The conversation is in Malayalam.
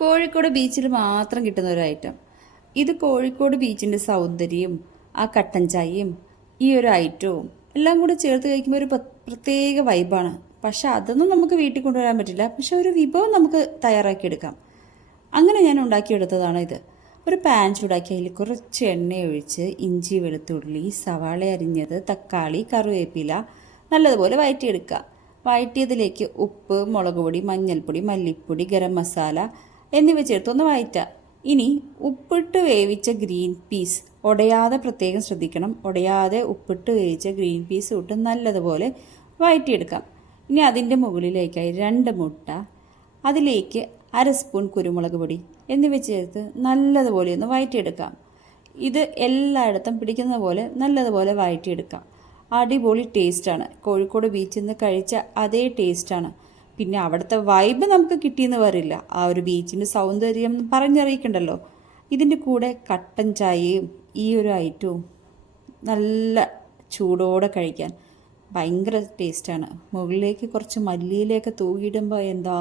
കോഴിക്കോട് ബീച്ചിൽ മാത്രം കിട്ടുന്ന ഒരു ഐറ്റം. ഇത് കോഴിക്കോട് ബീച്ചിൻ്റെ സൗന്ദര്യം, ആ കട്ടൻ ചായയും ഈ ഒരു ഐറ്റവും എല്ലാം കൂടെ ചേർത്ത് കഴിക്കുമ്പോൾ ഒരു പ്രത്യേക വൈബാണ്. പക്ഷെ അതൊന്നും നമുക്ക് വീട്ടിൽ കൊണ്ടുവരാൻ പറ്റില്ല. പക്ഷെ ഒരു വിഭവം നമുക്ക് തയ്യാറാക്കിയെടുക്കാം. അങ്ങനെ ഞാൻ ഉണ്ടാക്കിയെടുത്തതാണ് ഇത്. ഒരു പാൻ ചൂടാക്കി അതിൽ കുറച്ച് എണ്ണ ഒഴിച്ച് ഇഞ്ചി, വെളുത്തുള്ളി, സവാള അരിഞ്ഞത്, തക്കാളി, കറിവേപ്പില നല്ലതുപോലെ വഴറ്റിയെടുക്കുക. വഴറ്റിയതിലേക്ക് ഉപ്പ്, മുളക് പൊടി, മഞ്ഞൾപ്പൊടി, മല്ലിപ്പൊടി, ഗരം മസാല എന്നിവ ചേർത്തൊന്ന് വഴറ്റുക. ഇനി ഉപ്പിട്ട് വേവിച്ച ഗ്രീൻ പീസ് ഉടയാതെ പ്രത്യേകം ശ്രദ്ധിക്കണം. ഉടയാതെ ഉപ്പിട്ട് വേവിച്ച ഗ്രീൻ പീസ് ഇട്ട് നല്ലതുപോലെ വഴറ്റിയെടുക്കാം. ഇനി അതിൻ്റെ മുകളിലേക്കായി 2 മുട്ട, അതിലേക്ക് 1/2 സ്പൂൺ കുരുമുളക് പൊടി എന്നിവ ചേർത്ത് നല്ലതുപോലെ ഒന്ന് വഴറ്റിയെടുക്കാം. ഇത് എല്ലായിടത്തും പിടിക്കുന്ന പോലെ നല്ലതുപോലെ വഴറ്റിയെടുക്കാം. അടിപൊളി ടേസ്റ്റാണ്. കോഴിക്കോട് ബീച്ചിൽ നിന്ന് കഴിച്ച അതേ ടേസ്റ്റാണ്. പിന്നെ അവിടുത്തെ വൈബ് നമുക്ക് കിട്ടിയെന്ന് വരില്ല. ആ ഒരു ബീച്ചിൻ്റെ സൗന്ദര്യം പറഞ്ഞറിയിക്കണ്ടല്ലോ. ഇതിൻ്റെ കൂടെ കട്ടൻ ചായയും ഈ ഒരു ഐറ്റവും നല്ല ചൂടോടെ കഴിക്കാൻ ഭയങ്കര ടേസ്റ്റാണ്. മുകളിലേക്ക് കുറച്ച് മല്ലിയിലേക്ക് തൂകിയിടുമ്പോൾ എന്താ